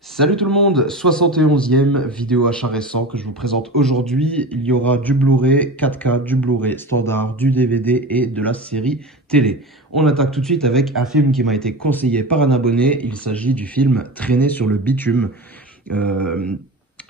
Salut tout le monde, 71e vidéo achat récent que je vous présente aujourd'hui. Il y aura du Blu-ray 4K, du Blu-ray standard, du DVD et de la série télé. On attaque tout de suite avec un film qui m'a été conseillé par un abonné. Il s'agit du film Traîner sur le bitume. Euh,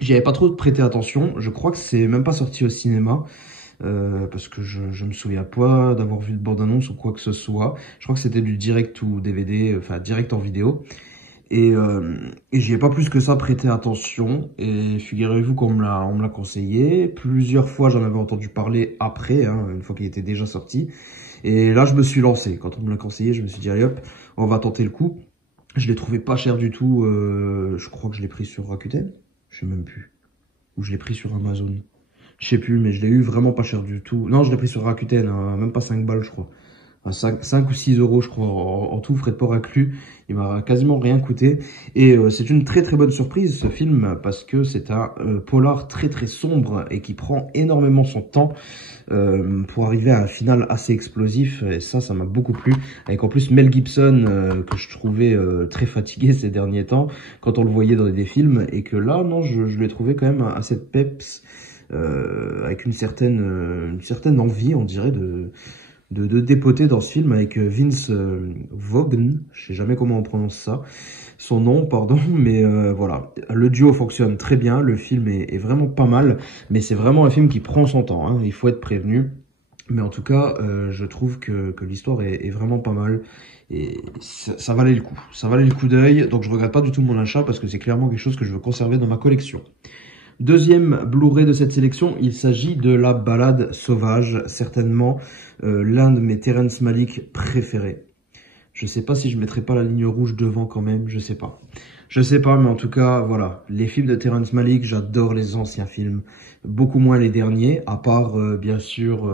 J'y avais pas trop prêté attention. Je crois que c'est même pas sorti au cinéma. Parce que je me souviens pas d'avoir vu de bande-annonce ou quoi que ce soit. Je crois que c'était du direct ou DVD, enfin direct en vidéo. Et j'y ai pas plus que ça prêté attention. Et figurez-vous on me l'a conseillé. Plusieurs fois, j'en avais entendu parler après, hein, une fois qu'il était déjà sorti. Et là, je me suis lancé. Quand on me l'a conseillé, je me suis dit, allez hop, on va tenter le coup. Je l'ai trouvé pas cher du tout. Je crois que je l'ai pris sur Rakuten. Je sais même plus. Ou je l'ai pris sur Amazon. Je sais plus, mais je l'ai eu vraiment pas cher du tout. Non, je l'ai pris sur Rakuten, hein, même pas 5 balles, je crois. 5 ou 6 euros, je crois, en tout, frais de port inclus. Il m'a quasiment rien coûté. Et c'est une très très bonne surprise, ce film, parce que c'est un polar très très sombre et qui prend énormément son temps pour arriver à un final assez explosif. Et ça m'a beaucoup plu. Avec en plus Mel Gibson, que je trouvais très fatigué ces derniers temps, quand on le voyait dans des films. Et que là, non, je l'ai trouvé quand même assez peps, avec une certaine envie, on dirait, de dépoter dans ce film avec Vince Vaughn, je sais jamais comment on prononce ça, son nom, pardon, mais voilà. Le duo fonctionne très bien, le film est vraiment pas mal, mais c'est vraiment un film qui prend son temps, hein, il faut être prévenu. Mais en tout cas, je trouve que l'histoire est vraiment pas mal. Et ça valait le coup. Ça valait le coup d'œil. Donc je regrette pas du tout mon achat parce que c'est clairement quelque chose que je veux conserver dans ma collection. Deuxième Blu-ray de cette sélection, il s'agit de La Balade sauvage, certainement l'un de mes Terrence Malick préférés. Je sais pas si je mettrai pas la ligne rouge devant quand même, je sais pas. Je sais pas, mais en tout cas, voilà. Les films de Terrence Malick, j'adore les anciens films. Beaucoup moins les derniers, à part, bien sûr,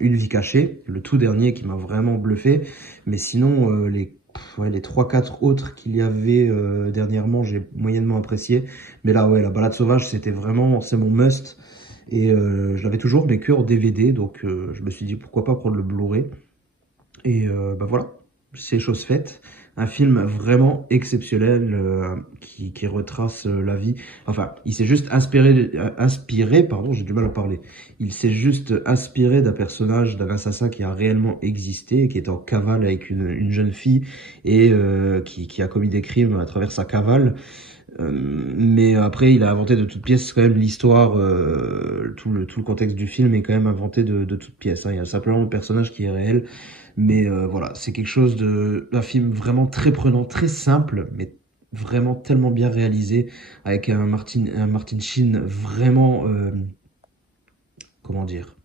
Une vie cachée, le tout dernier qui m'a vraiment bluffé. Mais sinon, les 3-4 autres qu'il y avait dernièrement, j'ai moyennement apprécié. Mais là, ouais, La Balade sauvage, c'était vraiment, c'est mon must. Et je l'avais toujours, mais que en DVD, donc je me suis dit pourquoi pas prendre le Blu-ray. Et bah voilà, c'est chose faite. Un film vraiment exceptionnel qui retrace la vie. Enfin, il s'est juste inspiré, pardon, j'ai du mal à parler. Il s'est juste inspiré d'un personnage, d'un assassin qui a réellement existé, qui était en cavale avec une jeune fille et qui a commis des crimes à travers sa cavale. Mais après, il a inventé de toutes pièces quand même l'histoire, tout le contexte du film est quand même inventé de toutes pièces, hein. Il y a simplement le personnage qui est réel, mais voilà, c'est quelque chose d'un film vraiment très prenant, très simple, mais vraiment tellement bien réalisé, avec un Martin Sheen vraiment, comment dire,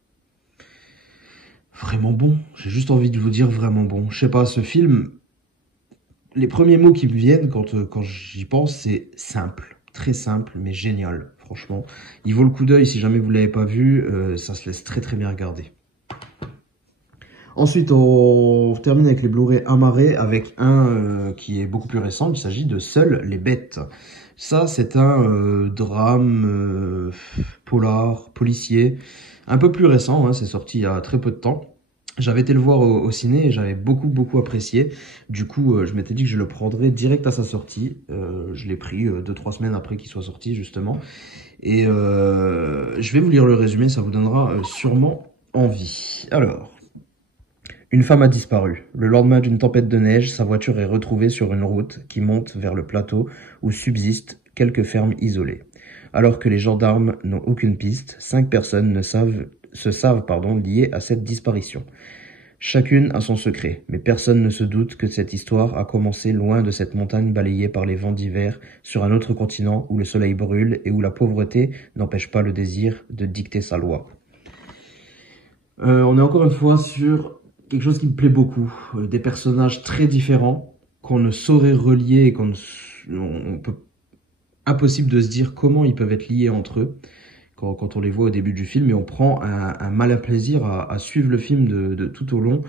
vraiment bon. J'ai juste envie de vous dire vraiment bon. Je sais pas, ce film, les premiers mots qui me viennent quand j'y pense, c'est simple. Très simple, mais génial, franchement. Il vaut le coup d'œil si jamais vous ne l'avez pas vu. Ça se laisse très très bien regarder. Ensuite, on termine avec les Blu-ray amarrés avec un qui est beaucoup plus récent. Il s'agit de Seules les bêtes. Ça, c'est un drame polar, policier, un peu plus récent, hein, c'est sorti il y a très peu de temps. J'avais été le voir au ciné et j'avais beaucoup apprécié. Du coup, je m'étais dit que je le prendrais direct à sa sortie. Je l'ai pris 2-3 semaines après qu'il soit sorti, justement. Et je vais vous lire le résumé, ça vous donnera sûrement envie. Alors, une femme a disparu. Le lendemain d'une tempête de neige, sa voiture est retrouvée sur une route qui monte vers le plateau où subsistent quelques fermes isolées. Alors que les gendarmes n'ont aucune piste, 5 personnes se savent liées à cette disparition. Chacune a son secret, mais personne ne se doute que cette histoire a commencé loin de cette montagne balayée par les vents d'hiver, sur un autre continent où le soleil brûle et où la pauvreté n'empêche pas le désir de dicter sa loi. On est encore une fois sur quelque chose qui me plaît beaucoup. Des personnages très différents qu'on ne saurait relier et on peut impossible de se dire comment ils peuvent être liés entre eux quand on les voit au début du film, et on prend un malin plaisir à suivre le film de tout au long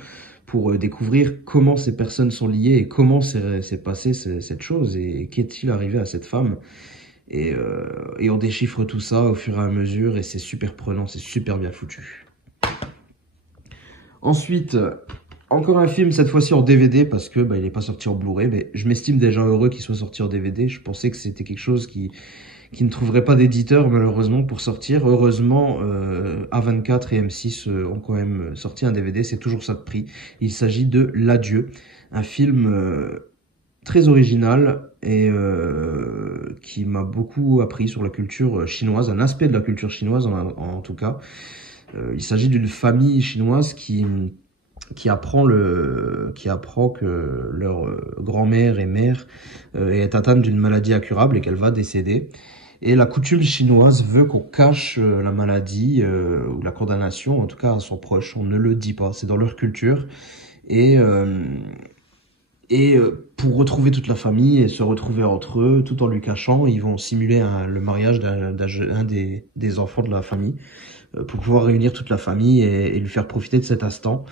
pour découvrir comment ces personnes sont liées et comment s'est passée cette chose et qu'est-il arrivé à cette femme. Et on déchiffre tout ça au fur et à mesure et c'est super prenant, c'est super bien foutu. Ensuite, Encore un film, cette fois-ci en DVD, parce que il n'est pas sorti en Blu-ray, mais je m'estime déjà heureux qu'il soit sorti en DVD. Je pensais que c'était quelque chose qui ne trouverait pas d'éditeur, malheureusement, pour sortir. Heureusement, A24 et M6 ont quand même sorti un DVD, c'est toujours ça de prix. Il s'agit de L'Adieu, un film très original et qui m'a beaucoup appris sur la culture chinoise, un aspect de la culture chinoise en tout cas. Il s'agit d'une famille chinoise qui apprend que leur grand-mère et mère est atteinte d'une maladie incurable et qu'elle va décéder. Et la coutume chinoise veut qu'on cache la maladie ou la condamnation, en tout cas à son proche. On ne le dit pas, c'est dans leur culture. Et, pour retrouver toute la famille et se retrouver entre eux, tout en lui cachant, ils vont simuler le mariage d'un des enfants de la famille pour pouvoir réunir toute la famille et lui faire profiter de cet instant.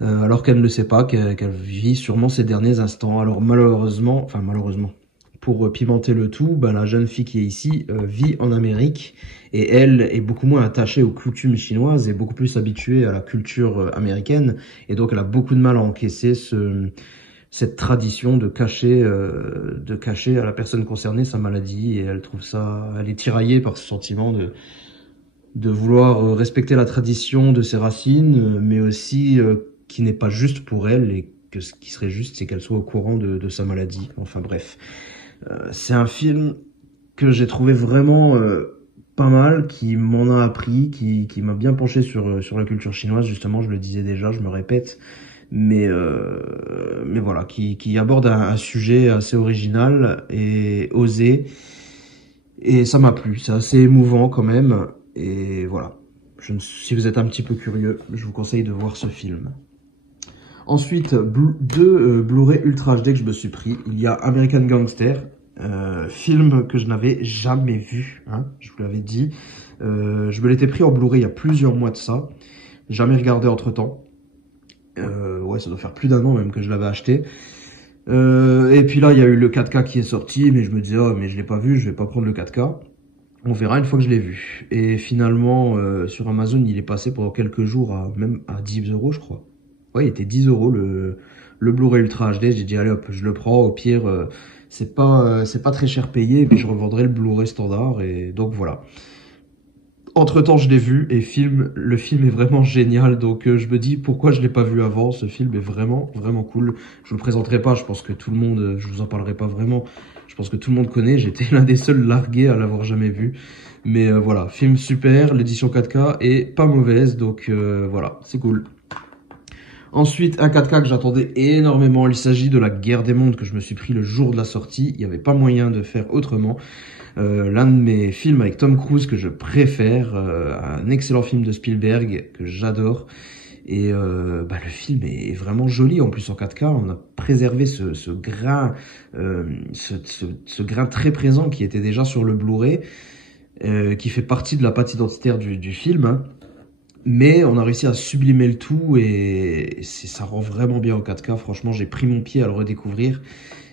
Alors qu'elle ne le sait pas, qu'elle vit sûrement ces derniers instants. Alors malheureusement, pour pimenter le tout, la jeune fille qui est ici vit en Amérique et elle est beaucoup moins attachée aux coutumes chinoises et beaucoup plus habituée à la culture américaine. Et donc elle a beaucoup de mal à encaisser cette tradition de cacher à la personne concernée sa maladie. Et elle est tiraillée par ce sentiment de vouloir respecter la tradition de ses racines, mais aussi qui n'est pas juste pour elle et que ce qui serait juste, c'est qu'elle soit au courant de sa maladie. Enfin bref, c'est un film que j'ai trouvé vraiment pas mal, qui m'en a appris, qui m'a bien penché sur la culture chinoise, justement, je le disais déjà, je me répète, mais voilà, qui aborde un sujet assez original et osé, et ça m'a plu, c'est assez émouvant quand même, et voilà. Si vous êtes un petit peu curieux, je vous conseille de voir ce film. Ensuite, deux Blu-ray Ultra HD que je me suis pris. Il y a American Gangster, film que je n'avais jamais vu, hein, je vous l'avais dit. Je me l'étais pris en Blu-ray il y a plusieurs mois de ça. Jamais regardé entre-temps. Ouais, ça doit faire plus d'1 an même que je l'avais acheté. Et puis là, il y a eu le 4K qui est sorti, mais je me disais, oh, mais je l'ai pas vu, je vais pas prendre le 4K. On verra une fois que je l'ai vu. Et finalement, sur Amazon, il est passé pendant quelques jours même à 10 €, je crois. Ouais, il était 10 € le Blu-ray Ultra HD. J'ai dit, allez hop, je le prends. Au pire, c'est pas très cher payé. Et puis je revendrai le Blu-ray standard. Et donc voilà. Entre-temps, je l'ai vu et le film est vraiment génial. Donc je me dis, pourquoi je l'ai pas vu avant? Ce film est vraiment, vraiment cool. Je vous le présenterai pas. Je pense que tout le monde, je vous en parlerai pas vraiment. Je pense que tout le monde connaît. J'étais l'un des seuls largués à l'avoir jamais vu. Mais voilà, film super. L'édition 4K est pas mauvaise. Donc voilà, c'est cool. Ensuite, un 4K que j'attendais énormément. Il s'agit de La Guerre des Mondes que je me suis pris le jour de la sortie. Il n'y avait pas moyen de faire autrement. L'un de mes films avec Tom Cruise que je préfère. Un excellent film de Spielberg que j'adore. Et le film est vraiment joli. En plus, en 4K, on a préservé ce grain, ce grain très présent qui était déjà sur le Blu-ray, qui fait partie de la patte identitaire du film, hein. Mais on a réussi à sublimer le tout et ça rend vraiment bien en 4K. Franchement, j'ai pris mon pied à le redécouvrir.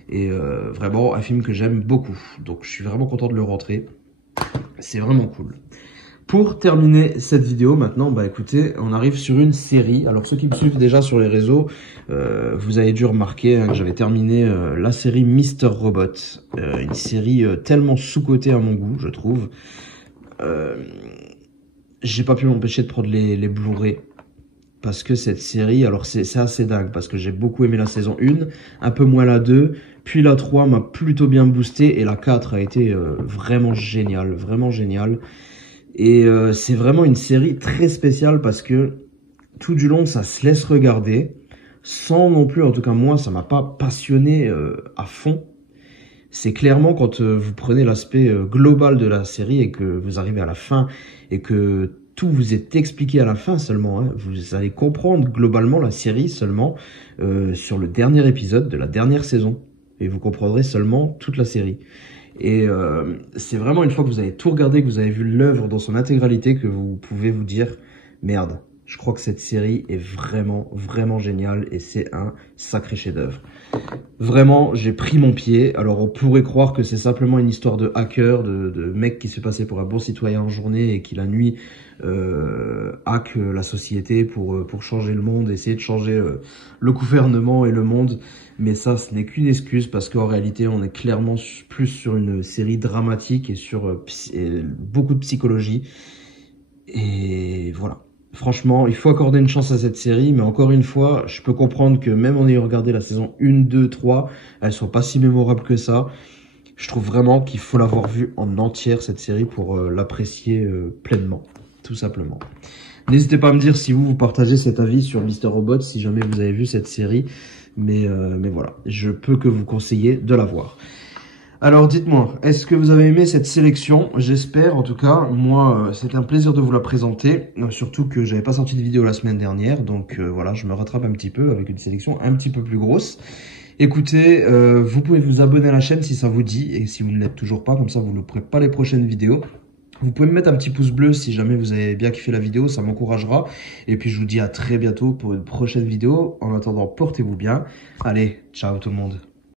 Et vraiment, un film que j'aime beaucoup. Donc, je suis vraiment content de le rentrer. C'est vraiment cool. Pour terminer cette vidéo, maintenant, écoutez, on arrive sur une série. Alors, ceux qui me suivent déjà sur les réseaux, vous avez dû remarquer que j'avais terminé la série Mr. Robot. Une série tellement sous-cotée à mon goût, je trouve. J'ai pas pu m'empêcher de prendre les Blu-ray parce que cette série, alors c'est assez dingue parce que j'ai beaucoup aimé la saison 1, un peu moins la 2, puis la 3 m'a plutôt bien boosté et la 4 a été vraiment géniale, vraiment géniale. Et c'est vraiment une série très spéciale parce que tout du long ça se laisse regarder sans non plus, en tout cas moi ça m'a pas passionné à fond. C'est clairement quand vous prenez l'aspect global de la série et que vous arrivez à la fin et que tout vous est expliqué à la fin seulement, hein, vous allez comprendre globalement la série seulement sur le dernier épisode de la dernière saison. Et vous comprendrez seulement toute la série. Et c'est vraiment une fois que vous avez tout regardé, que vous avez vu l'œuvre dans son intégralité, que vous pouvez vous dire « Merde, Je crois que cette série est vraiment, vraiment géniale et c'est un sacré chef-d'œuvre. Vraiment, j'ai pris mon pied. Alors, on pourrait croire que c'est simplement une histoire de hacker, de mec qui se fait passer pour un bon citoyen en journée et qui la nuit hack la société pour changer le monde, essayer de changer le gouvernement et le monde. Mais ça, ce n'est qu'une excuse parce qu'en réalité, on est clairement plus sur une série dramatique et sur beaucoup de psychologie. Et voilà. Franchement, il faut accorder une chance à cette série, mais encore une fois, je peux comprendre que même en ayant regardé la saison 1, 2, 3, elle soit pas si mémorable que ça. Je trouve vraiment qu'il faut l'avoir vue en entière, cette série, pour l'apprécier pleinement, tout simplement. N'hésitez pas à me dire si vous partagez cet avis sur Mr. Robot, si jamais vous avez vu cette série. Mais voilà, je peux que vous conseiller de la voir. Alors dites-moi, est-ce que vous avez aimé cette sélection? J'espère, en tout cas, moi c'était un plaisir de vous la présenter, surtout que j'avais pas sorti de vidéo la semaine dernière, donc voilà, je me rattrape un petit peu avec une sélection un petit peu plus grosse. Écoutez, vous pouvez vous abonner à la chaîne si ça vous dit, et si vous ne l'êtes toujours pas, comme ça vous ne louperez pas les prochaines vidéos. Vous pouvez me mettre un petit pouce bleu si jamais vous avez bien kiffé la vidéo, ça m'encouragera. Et puis je vous dis à très bientôt pour une prochaine vidéo. En attendant, portez-vous bien. Allez, ciao tout le monde.